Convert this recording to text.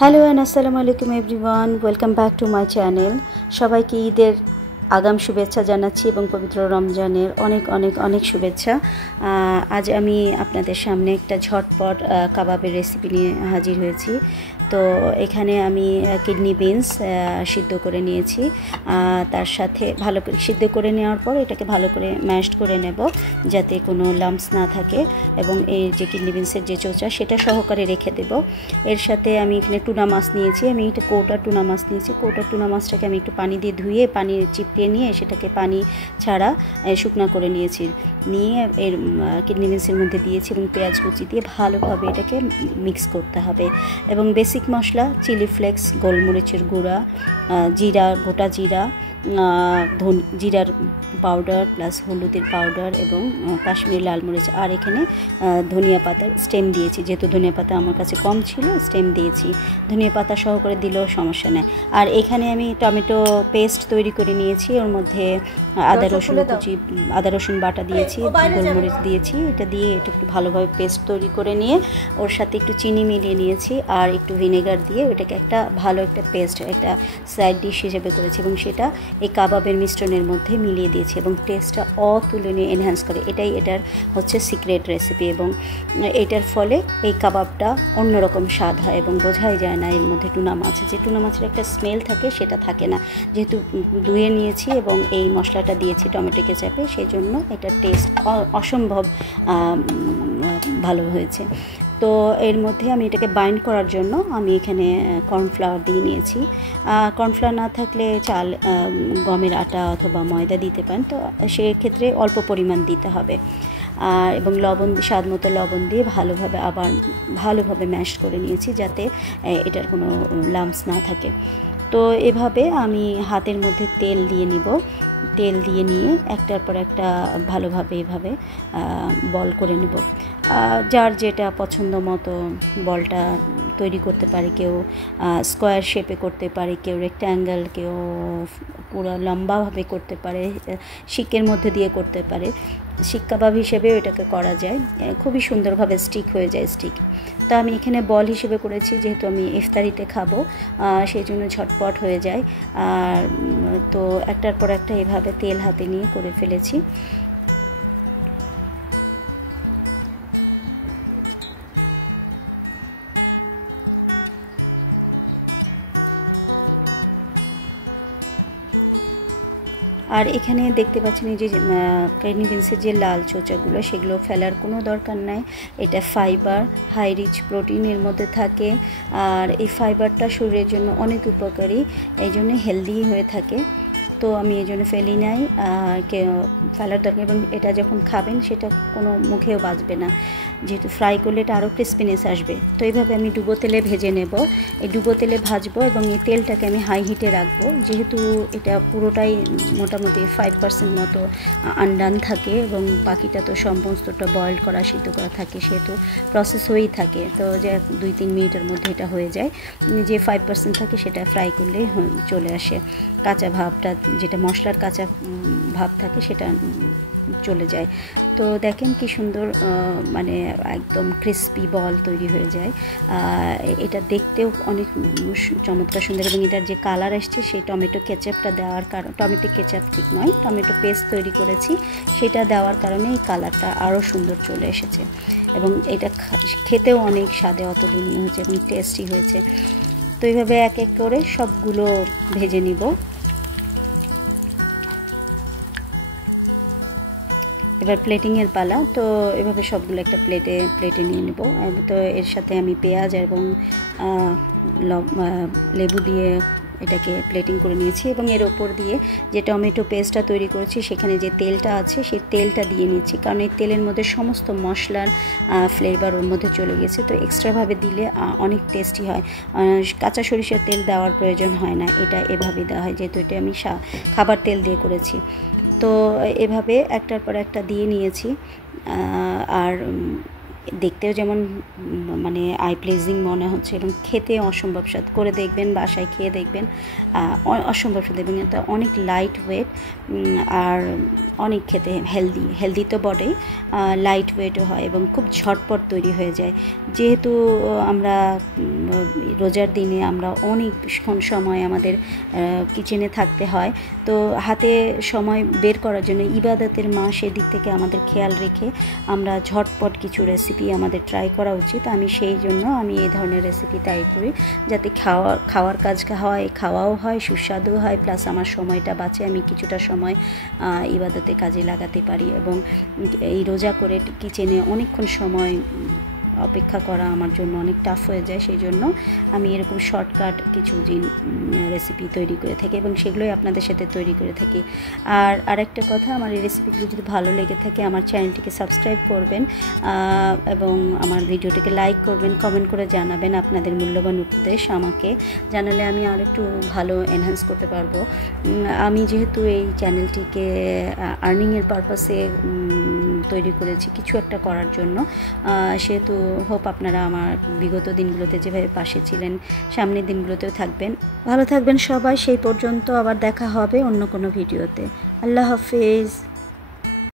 Hello and আসসালামু আলাইকুম everyone, welcome back to my channel. সবাইকে ঈদের আগাম শুভেচ্ছা জানাচ্ছি এবং পবিত্র রমজানের অনেক অনেক অনেক শুভেচ্ছা। আজ আমি আপনাদের সামনে একটা ঝটপট কাবাবের রেসিপি নিয়ে হাজির হয়েছি। তো এখানে আমি কিডনি বিনস সিদ্ধ করে নিয়েছি, তার সাথে ভালো করে সিদ্ধ করে নেওয়ার পর এটাকে ভালো করে ম্যাশড করে নেব যাতে কোনো লাম্পস না থাকে, এবং এই যে কিডনি বিনসের যে চোচা সেটা সহকারে রেখে দেব। এর সাথে আমি এখানে টুনা মাছ নিয়েছি, আমি একটা কৌটা টুনা মাছ নিয়েছি। কৌটা টুনা মাছটাকে আমি একটু পানি দিয়ে ধুয়ে পানি চিপড়িয়ে নিয়ে সেটাকে পানি ছাড়া শুকনা করে নিয়েছি, নিয়ে এর কিডনি বিনসের মধ্যে দিয়েছি এবং পেঁয়াজ কুচি দিয়ে ভালোভাবে এটাকে মিক্স করতে হবে। এবং বেসিক মশলা চিলি ফ্লেক্স, গোলমরিচের গুঁড়া, জিরা, গোটা জিরা, জিরার পাউডার প্লাস হলুদের পাউডার এবং কাশ্মীরি লাল মরিচ, আর এখানে ধনিয়া পাতার স্টেম দিয়েছি। যেহেতু ধনিয়া পাতা আমার কাছে কম ছিল, স্টেম দিয়েছি। ধনিয়া পাতা সহকারে দিলেও সমস্যা নেই। আর এখানে আমি টমেটো পেস্ট তৈরি করে নিয়েছি, ওর মধ্যে আদা রসুন কুচি, আদা রসুন বাটা দিয়েছি, গোলমরিচ দিয়েছি। এটা দিয়ে এটা একটু ভালোভাবে পেস্ট তৈরি করে নিয়ে ওর সাথে একটু চিনি মিলিয়ে নিয়েছি আর একটু ভিনেগার দিয়ে ওটাকে একটা ভালো একটা পেস্ট, একটা সাইড ডিশ হিসেবে করেছি এবং সেটা এই কাবাবের মিশ্রণের মধ্যে মিলিয়ে দিয়েছি এবং টেস্টটা অতুলনীয় এনহ্যান্স করে। এটাই এটার হচ্ছে সিক্রেট রেসিপি, এবং এটার ফলে এই কাবাবটা অন্যরকম স্বাদ হয় এবং বোঝাই যায় না এর মধ্যে টুনা মাছ, যে টুনা মাছের একটা স্মেল থাকে সেটা থাকে না। যেহেতু ধুয়ে নিয়েছি এবং এই মশলাটা দিয়েছি টমেটো কেচাপে, সেই জন্য এটার টেস্ট অসম্ভব ভালো হয়েছে। তো এর মধ্যে আমি এটাকে বাইন্ড করার জন্য আমি এখানে কর্নফ্লাওয়ার দিয়ে নিয়েছি। কর্নফ্লাওয়ার না থাকলে চাল, গমের আটা অথবা ময়দা দিতে পারেন, তো সেক্ষেত্রে অল্প পরিমাণ দিতে হবে। এবং লবণ, স্বাদ মতো লবণ দিয়ে ভালোভাবে ম্যাশ করে নিয়েছি যাতে এটার কোনো লাম্পস না থাকে। তো এভাবে আমি হাতের মধ্যে তেল দিয়ে নিব, তেল দিয়ে নিয়ে একটার পর একটা ভালোভাবে এভাবে বল করে নেব। যার যেটা পছন্দ মতো বলটা তৈরি করতে পারে, কেউ স্কোয়ার শেপে করতে পারে, কেউ রেক্ট্যাঙ্গেল, কেউ পুরো লম্বাভাবে করতে পারে, শিকের মধ্যে দিয়ে করতে পারে। শিক কাবাব হিসেবেও এটাকে করা যায়, খুবই সুন্দরভাবে স্টিক হয়ে যায় স্টিক। তো আমি এখানে বল হিসেবে করেছি, যেহেতু আমি ইফতারিতে খাবো সেই জন্য ঝটপট হয়ে যায়। আর তো একটার পর একটা এভাবে তেল হাতে নিয়ে করে ফেলেছি। আর এখানে দেখতে পাচ্ছেন এই যে কিডনি বিনসের যে লাল চোচাগুলো, সেগুলো ফেলার কোনো দরকার নাই। এটা ফাইবার, হাই রিচ প্রোটিন এর মধ্যে থাকে, আর এই ফাইবারটা শরীরের জন্য অনেক উপকারী, এই জন্য হেলদি হয়ে থাকে। তো আমি এই জন্য ফেলি নাই, ফেলার দরকার। এবং এটা যখন খাবেন সেটা কোনো মুখেও বাজবে না, যেহেতু ফ্রাই করলে এটা আরও ক্রিস্পিনেস আসবে। তো এইভাবে আমি ডুবো তেলে ভেজে নেব। এই ডুবো তেলে ভাজবো এবং এই তেলটাকে আমি হাই হিটে রাখবো, যেহেতু এটা পুরোটাই মোটামুটি 5% মতো আনডান থাকে এবং বাকিটা তো সমস্তটা বয়েল করা, সিদ্ধ করা থাকে, সেহেতু প্রসেস হয়েই থাকে। তো যে 2-3 মিনিটের মধ্যে এটা হয়ে যায়। যে 5% থাকে সেটা ফ্রাই করলে চলে আসে, কাঁচা ভাবটা, যেটা মশলার কাঁচা ভাব থাকে সেটা চলে যায়। তো দেখেন কি সুন্দর, মানে একদম ক্রিস্পি বল তৈরি হয়ে যায়। এটা দেখতেও অনেক চমৎকার সুন্দর, এবং এটার যে কালার আসছে সেই টমেটো কেচাপটা দেওয়ার কারণ, টমেটো কেচাপ ঠিক নয়, টমেটো পেস্ট তৈরি করেছি সেটা দেওয়ার কারণে এই কালারটা আরও সুন্দর চলে এসেছে। এবং এটা খেতেও অনেক স্বাদে অতুলনীয় হয়েছে এবং টেস্টি হয়েছে। তো এইভাবে এক এক করে সবগুলো ভেজে নিব। এবার প্লেটিংয়ের পালা। তো এভাবে সবগুলো একটা প্লেটে নিয়ে নেব। তো এর সাথে আমি পেঁয়াজ এবং লেবু দিয়ে এটাকে প্লেটিং করে নিয়েছি, এবং এর ওপর দিয়ে যে টমেটো পেস্টটা তৈরি করেছি সেখানে যে তেলটা আছে সেই তেলটা দিয়ে নিচ্ছি, কারণ এই তেলের মধ্যে সমস্ত মশলার ফ্লেভার ওর মধ্যে চলে গেছে। তো এক্সট্রাভাবে দিলে অনেক টেস্টি হয়, কাঁচা সরিষার তেল দেওয়ার প্রয়োজন হয় না, এটা এভাবেই দেওয়া হয়, যেহেতু এটা আমি খাবার তেল দিয়ে করেছি। তো এভাবে একটার পর একটা দিয়ে নিয়েছি। আর দেখতেও যেমন মানে আই প্লেজিং মনে হচ্ছে এবং খেতে অসম্ভব স্বাদ। করে দেখবেন, বাসায় খেয়ে দেখবেন, অসম্ভব স্বাদ। এবং এটা অনেক লাইট ওয়েট আর অনেক খেতে হেলদি তো বটেই, লাইট ওয়েটও হয় এবং খুব ঝটপট তৈরি হয়ে যায়। যেহেতু আমরা রোজার দিনে আমরা অনেকক্ষণ সময় আমাদের কিচেনে থাকতে হয়, তো হাতে সময় বের করার জন্য ইবাদতের মাস, এদিক থেকে আমাদের খেয়াল রেখে আমরা ঝটপট কিছু রেসিপি আমাদের ট্রাই করা উচিত। আমি সেই জন্য আমি এই ধরনের রেসিপি ট্রাই করি, যাতে খাওয়ার কাজ খাওয়াও হয়, সুস্বাদু হয়, প্লাস আমার সময়টা বাঁচে, আমি কিছুটা সময় ইবাদতে কাজে লাগাতে পারি। এবং এই রোজা করে কিচেনে অনেকক্ষণ সময় অপেক্ষা করা আমার জন্য অনেক টাফ হয়ে যায়। সেই জন্য আমি এরকম শর্টকাট কিছু রেসিপি তৈরি করে থাকি এবং সেগুলোই আপনাদের সাথে তৈরি করে থাকি। আর আরেকটা কথা, আমার এই রেসিপিগুলো যদি ভালো লেগে থাকে আমার চ্যানেলটিকে সাবস্ক্রাইব করবেন এবং আমার ভিডিওটিকে লাইক করবেন, কমেন্ট করে জানাবেন আপনাদের মূল্যবান উপদেশ। আমাকে জানালে আমি আর একটু ভালো এনহ্যান্স করতে পারবো। আমি যেহেতু এই চ্যানেলটিকে আর্নিংয়ের পারপাসে তৈরি করেছি, কিছু একটা করার জন্য, সেহেতু হোপ আপনারা আমার বিগত দিনগুলোতে যেভাবে পাশে ছিলেন সামনের দিনগুলোতেও থাকবেন। ভালো থাকবেন সবাই। সেই পর্যন্ত আবার দেখা হবে অন্য কোনো ভিডিওতে। আল্লাহ হাফেজ।